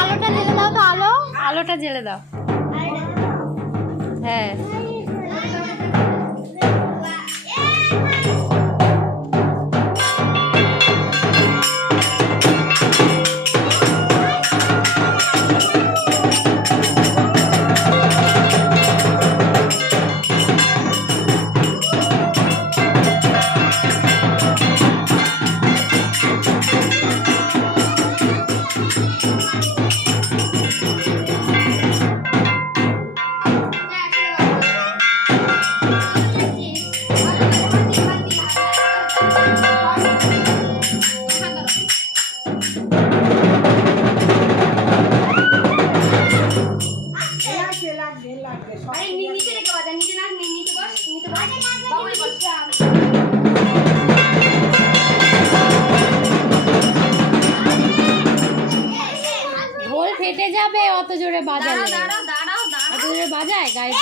আলোটা জেলে দাও তো, আলোটা জেলে দাও। হ্যাঁ ঢোল ফেটে যাবে অত জোরে বাজালে। অত জোরে বাজায় গায়ে।